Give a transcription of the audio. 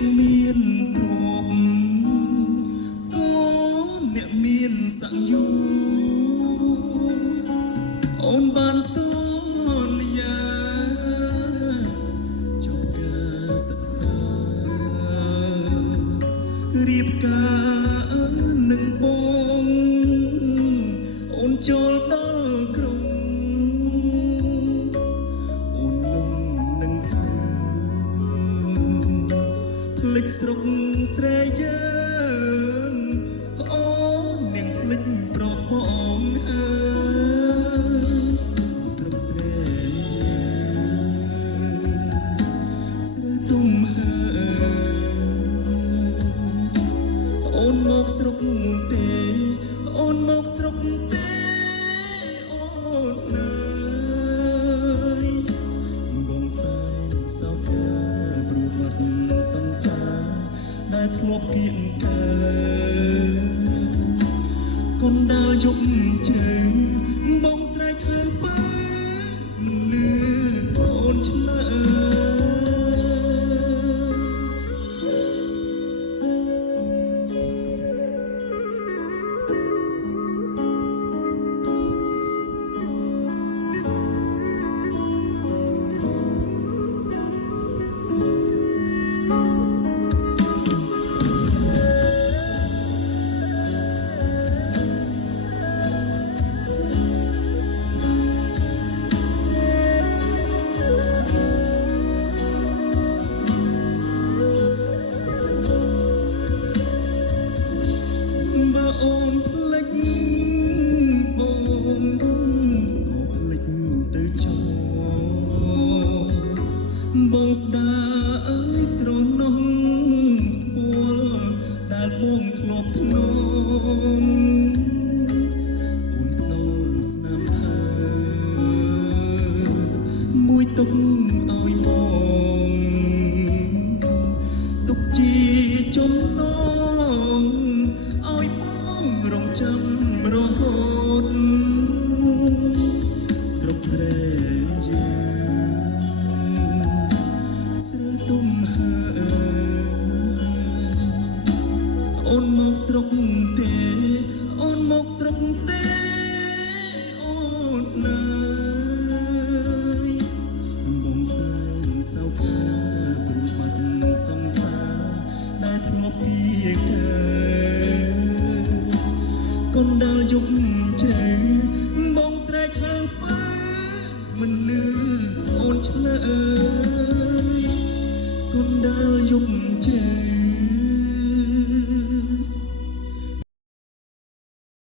អ្នកមានទ្រព្យក៏អ្នកមានសង្យុអូនបានសន្យាចប់ការសិក្សារៀបការនឹងបងអូនចូលដល់ក្រុងអូនលំនឹងភ្លេចស្រុកស្រែយើងអូននាងភ្លេចប្របងហើយស្រុកស្រែស្រែទុំហើយអូនមកស្រុកទេអូនមកស្រុកទេអូនណាយបងសែនសោកព្រោះបាត់សង្សារដែលធ្លាប់គៀងកើកូនដាល់យប់ជើងបងស្រែកហៅបើមិនលឺអូនឆ្លើអូនភ្លេចបងក៏ភ្លេចទៅចោលបងស្ដាអើយស្រណោះពួលដែលបងធ្លាប់ធ្នមអូនដល់ស្នាមថាមួយទុកឲ្យបងទុកជាចំណ